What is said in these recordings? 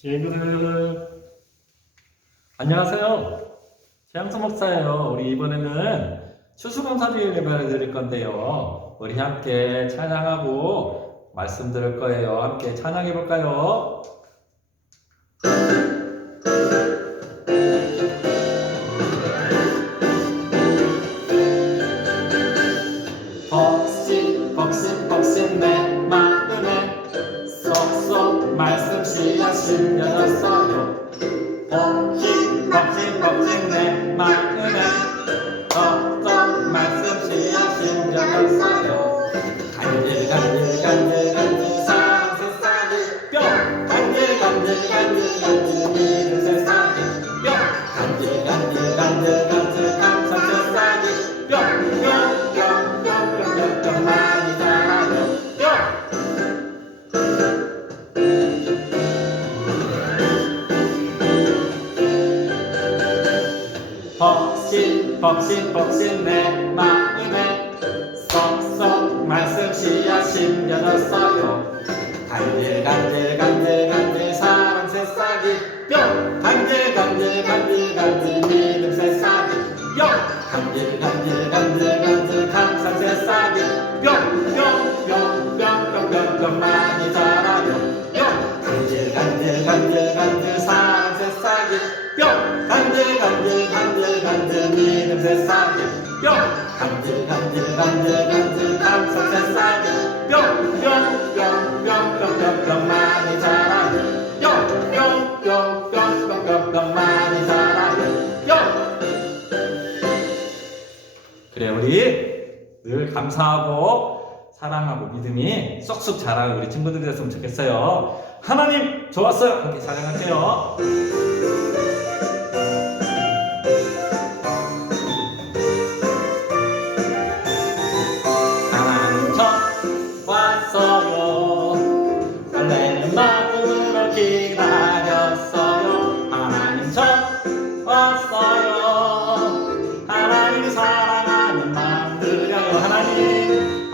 친구들 안녕하세요. 최양수 목사예요. 우리 이번에는 추수감사주일 예배를 드릴 건데요. 우리 함께 찬양하고 말씀 들을 거예요. 함께 찬양해 볼까요? 벅신 내 마음에 쏙쏙 말씀 씨앗 심겨졌어요. 벅신 내 마음에 쏙쏙 말씀 씨앗 심겨졌어요. 간질 사랑 새싹이 뿅 간질 믿음 새싹이 뿅 간질 감사 새싹이 뿅 많이 자라요 벅신 내 마음에 쏙쏙 말씀 씨앗 심겨졌어요. 간질 사랑 새싹이 뿅 간질 믿음 새싹이 뿅 간질 감사 새싹이 뿅 많이 자라요. 간질 사랑 새싹이 뿅 간질 믿음 새싹이 뿅 간질 감사 새싹이 뿅 많이 자라요. 뿅 많이 자라요. 그래 우리 늘 감사하고 사랑하고 믿음이 쏙쏙 자라는 우리 친구들이 됐으면 좋겠어요. 하나님 좋았어요. 함께 찬양할게요. 하나님 좋았어요. 설레는 마음으로 기다렸어요. 하나님 좋았어요. 하나님 사랑하는 마음 드려요. 하나님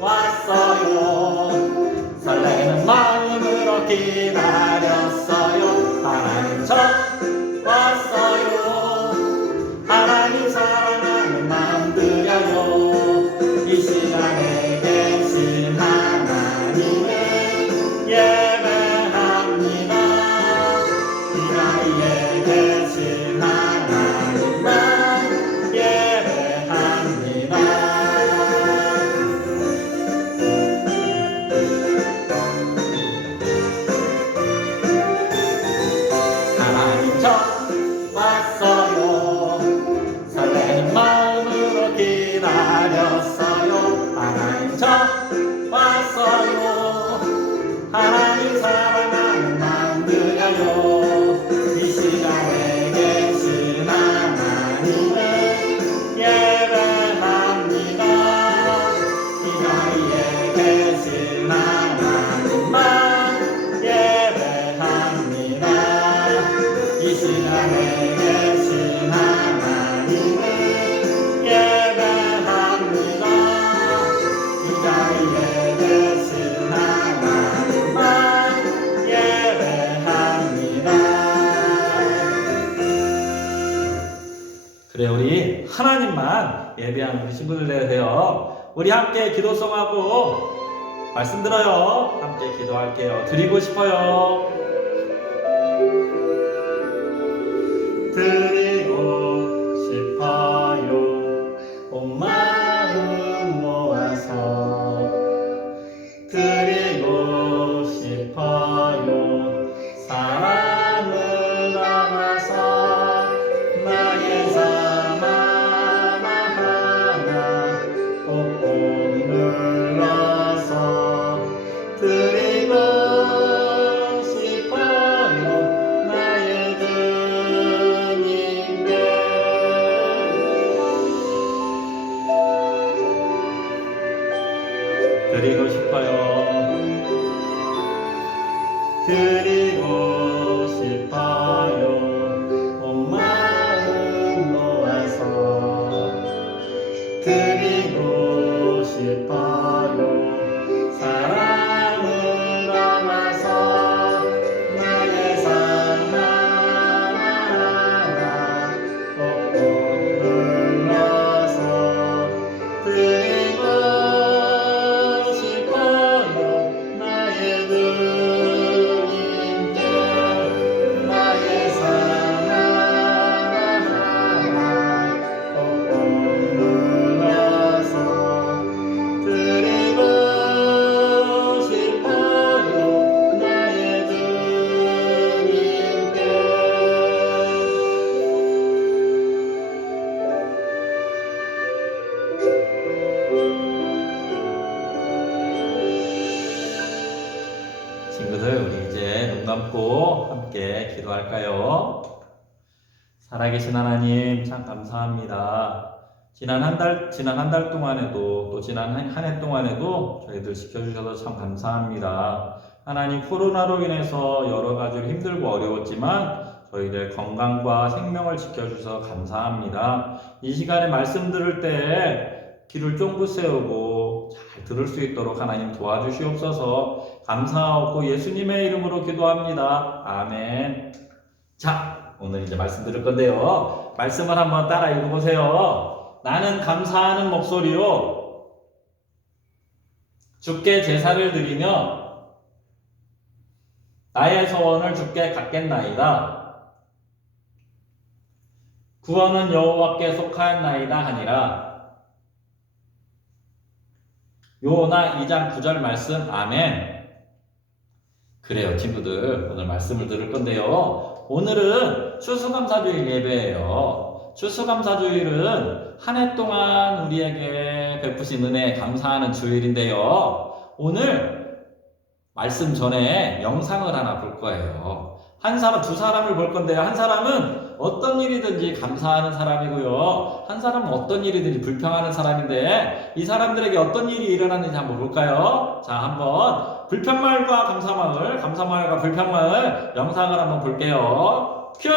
좋았어요. 설레는 마음으로 기다렸어요. 하나님 좋았어요. 하나님 사랑하는 마음 드려요. 이 시간에 계신 하나님을 예배합니다. 이 나이에 계신 하나님만 예배합니다. 하나님 좋았어요. 설레는 마음으로 기다렸어요. 하나님 좋았어요. 하나님 사랑하는 마음 드려요. 이 시간에 계신 하나님을 예배합니다. 이 자리에 계신 하나님만 예배합니다. 이 시간에 계신 하나님을 예배합니다. 이 자리에 계신 하나님만 예배합니다. 그래 우리 하나님만 예배하는 우리 친구들 되세요. 우리 함께 기도송하고 말씀 들어요. 함께 기도할게요. 드리고 싶어요. 드리고 싶어요. 온 마음 모아서 드리고 싶어요. 사랑을 담아서 나의 삶 하나하나 꼭꼭 눌러서 드리고 싶어요. 나의 주님께 드리고 싶어요. 드리고 싶어요. 온 마음 모아서 드리고 싶어요. 사랑을 담아서 친구들, 우리 이제 눈 감고 함께 기도할까요? 살아계신 하나님, 참 감사합니다. 지난 한 달 동안에도 또 지난 한 해 동안에도 저희들 지켜주셔서 참 감사합니다. 하나님, 코로나로 인해서 여러 가지로 힘들고 어려웠지만 저희들 건강과 생명을 지켜주셔서 감사합니다. 이 시간에 말씀 들을 때 귀를 쫑긋 세우고 잘 들을 수 있도록 하나님 도와주시옵소서. 감사하고 예수님의 이름으로 기도합니다. 아멘. 자, 오늘 이제 말씀 들을 건데요. 말씀을 한번 따라 읽어보세요. 나는 감사하는 목소리로 주께 제사를 드리며 나의 소원을 주께 갖겠나이다. 구원은 여호와께 속하였나이다 하니라. 요나 2장 9절 말씀. 아멘. 그래요, 친구들. 오늘 말씀을 들을 건데요. 오늘은 추수감사주일 예배예요. 추수감사주일은 한 해 동안 우리에게 베푸신 은혜에 감사하는 주일인데요. 오늘 말씀 전에 영상을 하나 볼 거예요. 두 사람을 볼 건데요. 한 사람은 어떤 일이든지 감사하는 사람이고요. 한 사람은 어떤 일이든지 불평하는 사람인데 이 사람들에게 어떤 일이 일어났는지 한번 볼까요? 자, 한번 불평마을과 감사마을, 감사마을과 불평마을 영상을 한번 볼게요. 큐!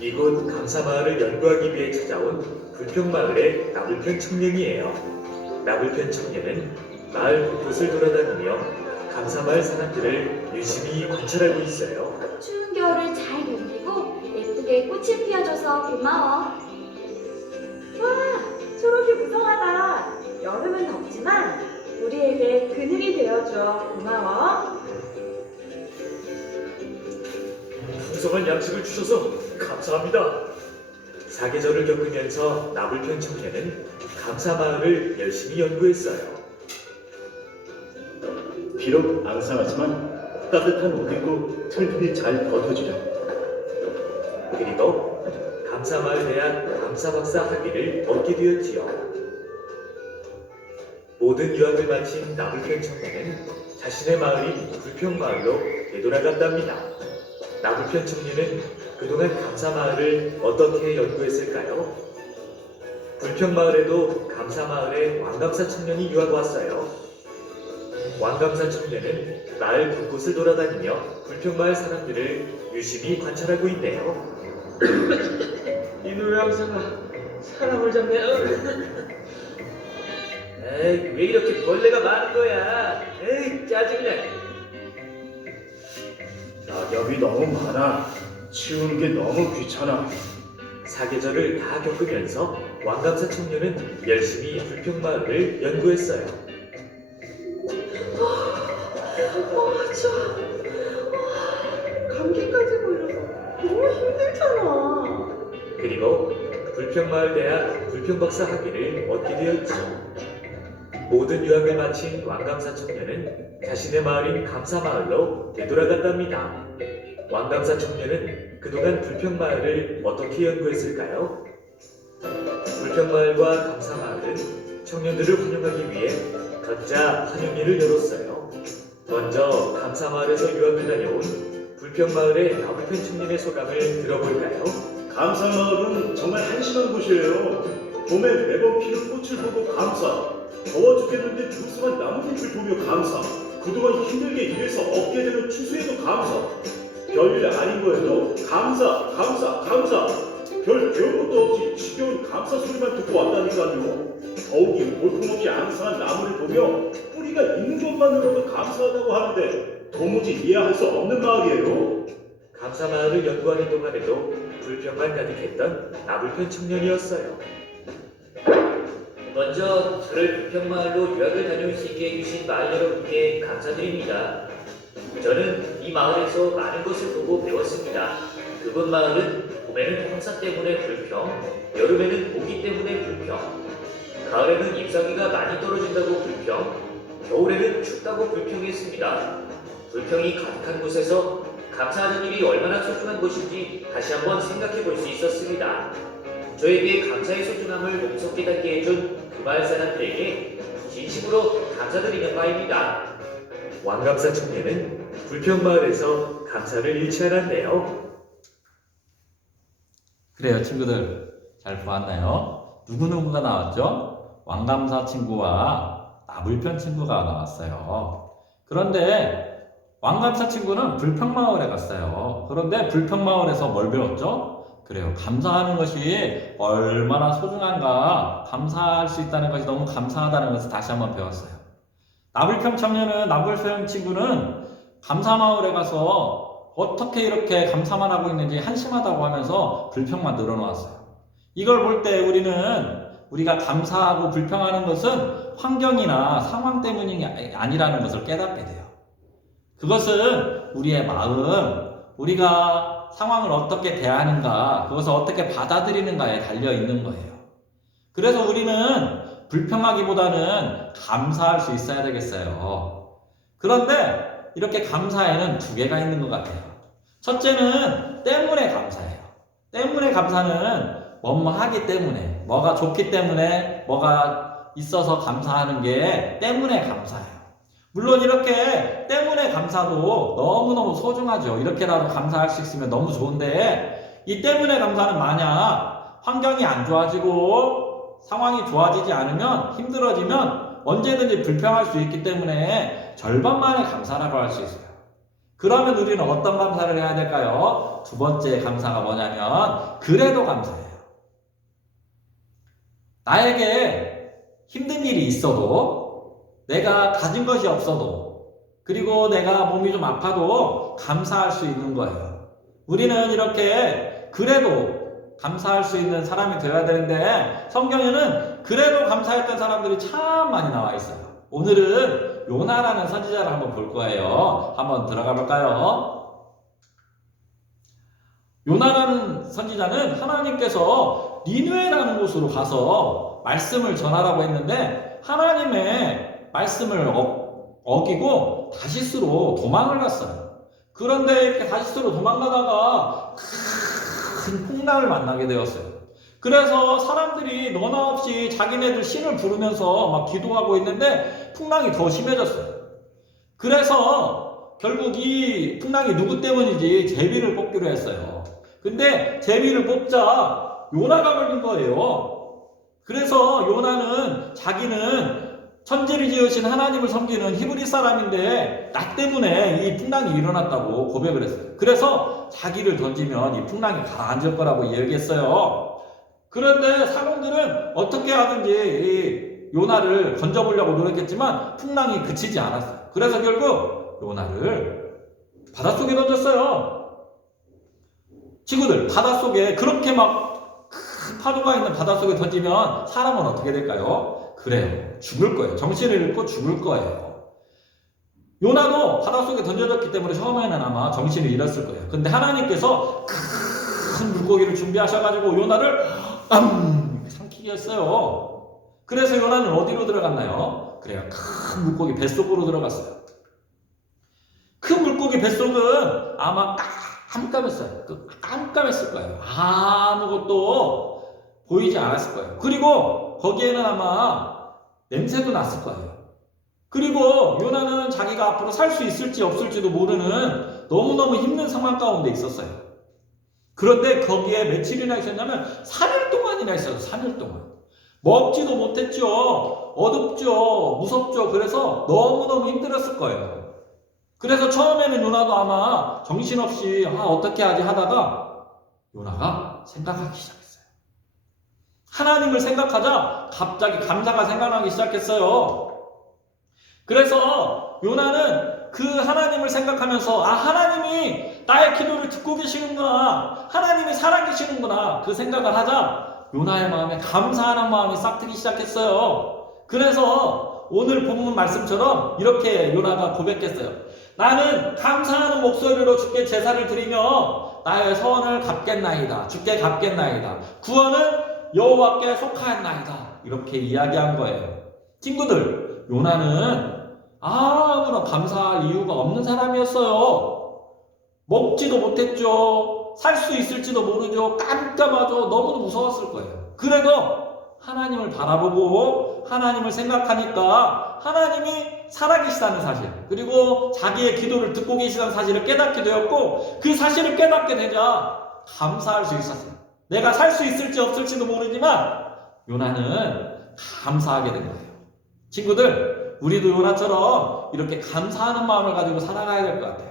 이곳 감사마을을 연구하기 위해 찾아온 불평마을의 나불편 청년이에요. 나불편 청년은 마을 곳곳을 돌아다니며 감사마을 사람들을 유심히 관찰하고 있어요. 추운 겨울을 잘 견디고 예쁘게 꽃을 피워줘서 고마워. 와, 초록이 무성하다. 여름은 덥지만 우리에게 그늘이 되어줘. 고마워. 풍성한 양식을 주셔서 감사합니다. 사계절을 겪으면서 나불편 청년은 감사마을을 열심히 연구했어요. 비록 앙상하지만 따뜻한 옷 입고 튼튼히 잘 버텨주려. 그리고 감사마을 대학 감사박사 학위를 얻게 되었지요. 모든 유학을 마친 나불편 청년은 자신의 마을인 불평마을로 되돌아간답니다. 나불편 청년은 그동안 감사마을을 어떻게 연구했을까요? 불평마을에도 감사마을에 왕감사 청년이 유학 왔어요. 왕감사 청년은 마을 곳곳을 돌아다니며 불평마을 사람들을 유심히 관찰하고 있네요. 이놈의 왕사가 사람을 잡네. 에이, 왜 이렇게 벌레가 많은 거야? 에이, 짜증나. 낙엽이 너무 많아. 치우는 게 너무 귀찮아. 사계절을 다 겪으면서 왕감사 청년은 열심히 불평마을을 연구했어요. 추워. 감기까지 걸려서 너무 힘들잖아. 그리고 불평마을 대학 불평박사 학위를 얻게 되었죠. 모든 유학을 마친 왕감사 청년은 자신의 마을인 감사마을로 되돌아간답니다. 왕감사 청년은 그동안 불평마을을 어떻게 연구했을까요? 불평마을과 감사마을은 청년들을 환영하기 위해 각자 환영회를 열었어요. 먼저 감사마을에서 유학을 다녀온 불평마을의 나불편 청년의 소감을 들어볼까요? 감사마을은 정말 한심한 곳이에요. 봄에 매번 피는 꽃을 보고 감사. 더워 죽겠는데 무성한 나뭇잎을 보며 감사. 그동안 힘들게 일해서 얻게 되는 추수에도 감사. 별일 아닌 거에도 감사, 감사, 감사. 별 배운 것도 없이 지겨운 감사 소리만 듣고 왔다니까요. 더욱이 볼품없이 앙상한 나무를 보며 뿌리가 있는 것만으로도 감사하다고 하는데 도무지 이해할 수 없는 마을이에요. 감사마을을 연구하는 동안에도 불평만 가득했던 나불편 청년이었어요. 먼저 저를 불평마을로 유학을 다녀올 수 있게 해주신 마을 여러분께 감사드립니다. 저는 이 마을에서 많은 것을 보고 배웠습니다. 그곳 마을은 봄에는 황사 때문에 불평, 여름에는 모기 때문에 불평, 가을에는 잎사귀가 많이 떨어진다고 불평, 겨울에는 춥다고 불평했습니다. 불평이 가득한 곳에서 감사하는 일이 얼마나 소중한 것인지 다시 한번 생각해 볼 수 있었습니다. 저에게 감사의 소중함을 몸소 깨닫게 해준 그 마을 사람들에게 진심으로 감사합니다. 감사드리는 바입니다. 왕감사 청년은 불평마을에서 감사를 잃지 않았네요. 그래요, 친구들. 잘 보았나요? 누구누구가 나왔죠? 왕감사 친구와 나불편 친구가 나왔어요. 그런데 왕감사 친구는 불평마을에 갔어요. 그런데 불평마을에서 뭘 배웠죠? 그래요. 감사하는 것이 얼마나 소중한가, 감사할 수 있다는 것이 너무 감사하다는 것을 다시 한번 배웠어요. 나불평 청년은, 나불평 친구는 감사마을에 가서 어떻게 이렇게 감사만 하고 있는지 한심하다고 하면서 불평만 늘어놓았어요. 이걸 볼 때 우리가 감사하고 불평하는 것은 환경이나 상황 때문이 아니라는 것을 깨닫게 돼요. 그것은 우리의 마음, 우리가 상황을 어떻게 대하는가, 그것을 어떻게 받아들이는가에 달려 있는 거예요. 그래서 우리는 불평하기보다는 감사할 수 있어야 되겠어요. 그런데 이렇게 감사에는 두 개가 있는 것 같아요. 첫째는 때문에 감사해요. 때문에 감사는 뭐뭐 하기 때문에, 뭐가 좋기 때문에, 뭐가 있어서 감사하는 게 때문에 감사해요. 물론 이렇게 때문에 감사도 너무너무 소중하죠. 이렇게라도 감사할 수 있으면 너무 좋은데, 이 때문에 감사는 만약 환경이 안 좋아지고 상황이 좋아지지 않으면, 힘들어지면 언제든지 불평할 수 있기 때문에 절반만의 감사라고 할 수 있어요. 그러면 우리는 어떤 감사를 해야 될까요? 두 번째 감사가 뭐냐면 그래도 감사해요. 나에게 힘든 일이 있어도, 내가 가진 것이 없어도, 그리고 내가 몸이 좀 아파도 감사할 수 있는 거예요. 우리는 이렇게 그래도 감사할 수 있는 사람이 되어야 되는데, 성경에는 그래도 감사했던 사람들이 참 많이 나와 있어요. 오늘은 요나라는 선지자를 한번 볼 거예요. 한번 들어가 볼까요? 요나라는 선지자는 하나님께서 니느웨라는 곳으로 가서 말씀을 전하라고 했는데, 하나님의 말씀을 어기고 다시스로 도망을 갔어요. 그런데 이렇게 다시스로 도망가다가 큰 풍랑을 만나게 되었어요. 그래서 사람들이 너나 없이 자기네들 신을 부르면서 막 기도하고 있는데 풍랑이 더 심해졌어요. 그래서 결국 이 풍랑이 누구 때문인지 제비를 뽑기로 했어요. 근데 제비를 뽑자 요나가 걸린 거예요. 그래서 요나는 자기는 천지를 지으신 하나님을 섬기는 히브리 사람인데 나 때문에 이 풍랑이 일어났다고 고백을 했어요. 그래서 자기를 던지면 이 풍랑이 가라앉을 거라고 얘기했어요. 그런데 사람들은 어떻게 하든지 이 요나를 건져보려고 노력했지만 풍랑이 그치지 않았어요. 그래서 결국 요나를 바닷속에 던졌어요. 친구들, 바닷속에 그렇게 막 큰 파도가 있는 바닷속에 던지면 사람은 어떻게 될까요? 그래요. 죽을 거예요. 정신을 잃고 죽을 거예요. 요나도 바닷속에 던져졌기 때문에 처음에는 아마 정신을 잃었을 거예요. 근데 하나님께서 큰 물고기를 준비하셔가지고 요나를 삼키게 했어요. 그래서 요나는 어디로 들어갔나요? 그래요. 큰 물고기 뱃속으로 들어갔어요. 큰 물고기 뱃속은 아마 깜깜했어요. 깜깜했을 거예요. 아무것도 보이지 않았을 거예요. 그리고 거기에는 아마 냄새도 났을 거예요. 그리고 요나는 자기가 앞으로 살 수 있을지 없을지도 모르는 너무너무 힘든 상황 가운데 있었어요. 그런데 거기에 며칠이나 있었냐면 3일 동안이나 있어요. 3일 동안. 먹지도 못했죠. 어둡죠. 무섭죠. 그래서 너무너무 힘들었을 거예요. 그래서 처음에는 요나도 아마 정신없이 어떻게 하지 하다가 요나가 생각하기 시작했어요. 하나님을 생각하자 갑자기 감사가 생각나기 시작했어요. 그래서 요나는 그 하나님을 생각하면서 하나님이 나의 기도를 듣고 계시는구나, 하나님이 살아계시는구나, 그 생각을 하자 요나의 마음에 감사하는 마음이 싹트기 시작했어요. 그래서 오늘 본문 말씀처럼 이렇게 요나가 고백했어요. 나는 감사하는 목소리로 주께 제사를 드리며 나의 서원을 갚겠나이다. 주께 갚겠나이다. 구원은 여호와께 속하였나이다. 이렇게 이야기한 거예요. 친구들, 요나는 아무런 감사할 이유가 없는 사람이었어요. 먹지도 못했죠. 살 수 있을지도 모르죠. 깜깜하죠. 너무도 무서웠을 거예요. 그래도 하나님을 바라보고 하나님을 생각하니까 하나님이 살아계시다는 사실, 그리고 자기의 기도를 듣고 계시다는 사실을 깨닫게 되었고, 그 사실을 깨닫게 되자 감사할 수 있었어요. 내가 살 수 있을지 없을지도 모르지만 요나는 감사하게 된 거예요. 친구들, 우리도 요나처럼 이렇게 감사하는 마음을 가지고 살아가야 될 것 같아요.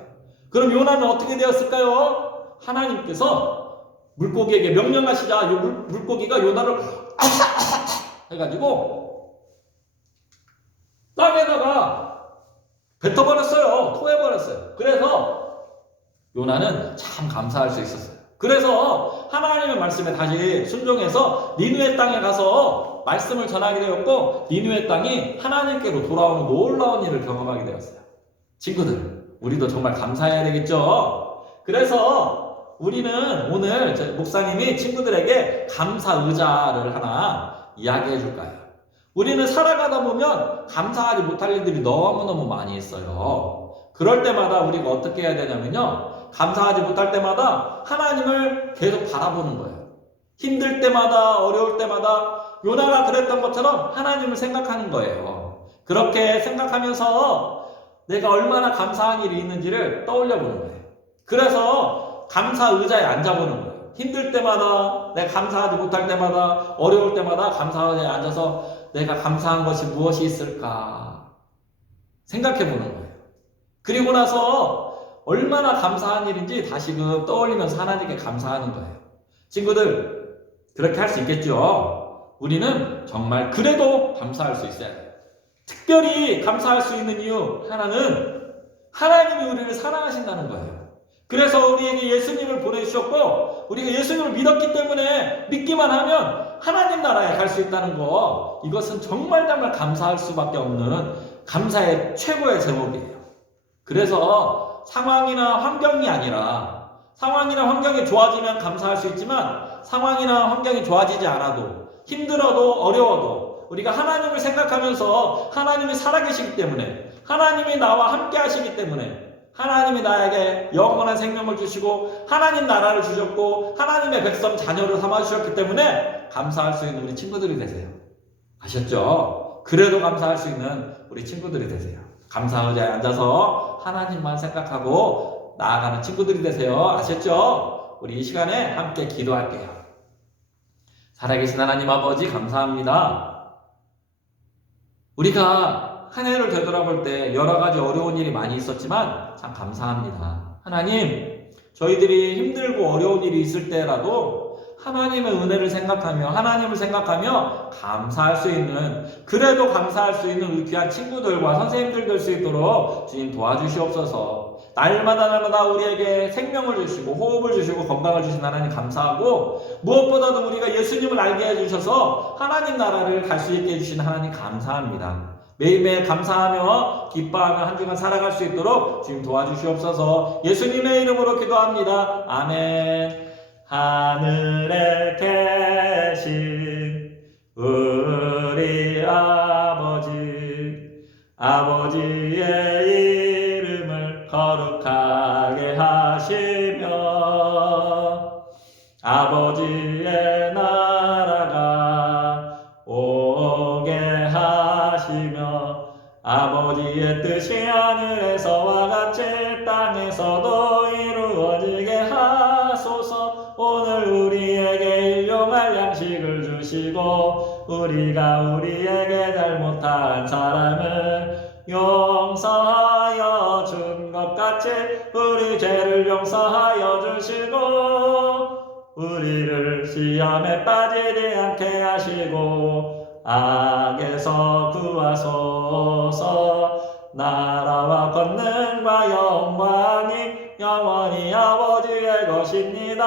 그럼 요나는 어떻게 되었을까요? 하나님께서 물고기에게 명령하시자 물고기가 요나를 해가지고 땅에다가 뱉어버렸어요. 토해버렸어요. 그래서 요나는 참 감사할 수 있었어요. 그래서 하나님의 말씀에 다시 순종해서 니느웨 땅에 가서 말씀을 전하게 되었고, 니느웨 땅이 하나님께로 돌아오는 놀라운 일을 경험하게 되었어요. 친구들, 우리도 정말 감사해야 되겠죠? 그래서 우리는 오늘 목사님이 친구들에게 감사 의자를 하나 이야기해 줄 거예요. 우리는 살아가다 보면 감사하지 못할 일들이 너무너무 많이 있어요. 그럴 때마다 우리가 어떻게 해야 되냐면요, 감사하지 못할 때마다 하나님을 계속 바라보는 거예요. 힘들 때마다, 어려울 때마다 요나가 그랬던 것처럼 하나님을 생각하는 거예요. 그렇게 생각하면서 내가 얼마나 감사한 일이 있는지를 떠올려 보는 거예요. 그래서 감사 의자에 앉아보는 거예요. 힘들 때마다, 내가 감사하지 못할 때마다, 어려울 때마다 감사 의자에 앉아서 내가 감사한 것이 무엇이 있을까 생각해 보는 거예요. 그리고 나서 얼마나 감사한 일인지 다시금 떠올리면서 하나님께 감사하는 거예요. 친구들, 그렇게 할 수 있겠죠? 우리는 정말 그래도 감사할 수 있어야 돼요. 특별히 감사할 수 있는 이유 하나는 하나님이 우리를 사랑하신다는 거예요. 그래서 우리에게 예수님을 보내주셨고, 우리가 예수님을 믿었기 때문에 믿기만 하면 하나님 나라에 갈 수 있다는 거, 이것은 정말 감사할 수밖에 없는 감사의 최고의 제목이에요. 그래서 상황이나 환경이 아니라, 상황이나 환경이 좋아지면 감사할 수 있지만 상황이나 환경이 좋아지지 않아도, 힘들어도 어려워도 우리가 하나님을 생각하면서 하나님이 살아계시기 때문에, 하나님이 나와 함께 하시기 때문에, 하나님이 나에게 영원한 생명을 주시고 하나님 나라를 주셨고 하나님의 백성 자녀를 삼아주셨기 때문에 감사할 수 있는 우리 친구들이 되세요. 아셨죠? 그래도 감사할 수 있는 우리 친구들이 되세요. 감사 의자에 앉아서 하나님만 생각하고 나아가는 친구들이 되세요. 아셨죠? 우리 이 시간에 함께 기도할게요. 살아계신 하나님 아버지, 감사합니다. 우리가 한 해를 되돌아볼 때 여러 가지 어려운 일이 많이 있었지만 참 감사합니다. 하나님, 저희들이 힘들고 어려운 일이 있을 때라도 하나님의 은혜를 생각하며 하나님을 생각하며 감사할 수 있는, 그래도 감사할 수 있는 우리 귀한 친구들과 선생님들 될 수 있도록 주님 도와주시옵소서. 날마다 우리에게 생명을 주시고 호흡을 주시고 건강을 주신 하나님 감사하고, 무엇보다도 우리가 예수님을 알게 해주셔서 하나님 나라를 갈 수 있게 해주신 하나님 감사합니다. 매일매일 감사하며 기뻐하며 한 주간 살아갈 수 있도록 주님 도와주시옵소서. 예수님의 이름으로 기도합니다. 아멘. 하늘에 계신 우리 아버지의 이름을 거룩하게 하시며 아버지의 나라가 오게 하시며 아버지의 뜻이 하늘에서와 같이 땅에서도 이루어지게 하소서. 오늘 우리에게 일용할 양식을 주시고 우리가 우리에게 잘못한 사람을 용서하여 준 것 같이 우리 죄를 용서하여 주시고 우리를 시험에 빠지지 않게 하시고 악에서 구하소서. 나라와 권능과 영광이 영원히 아버지의 것입니다.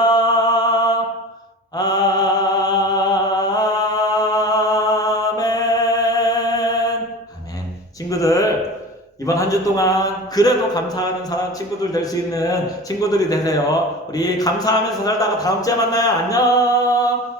아멘. 친구들, 이번 한 주 동안 그래도 감사하는 사람 친구들 될 수 있는 친구들이 되세요. 우리 감사하면서 살다가 다음 주에 만나요. 안녕.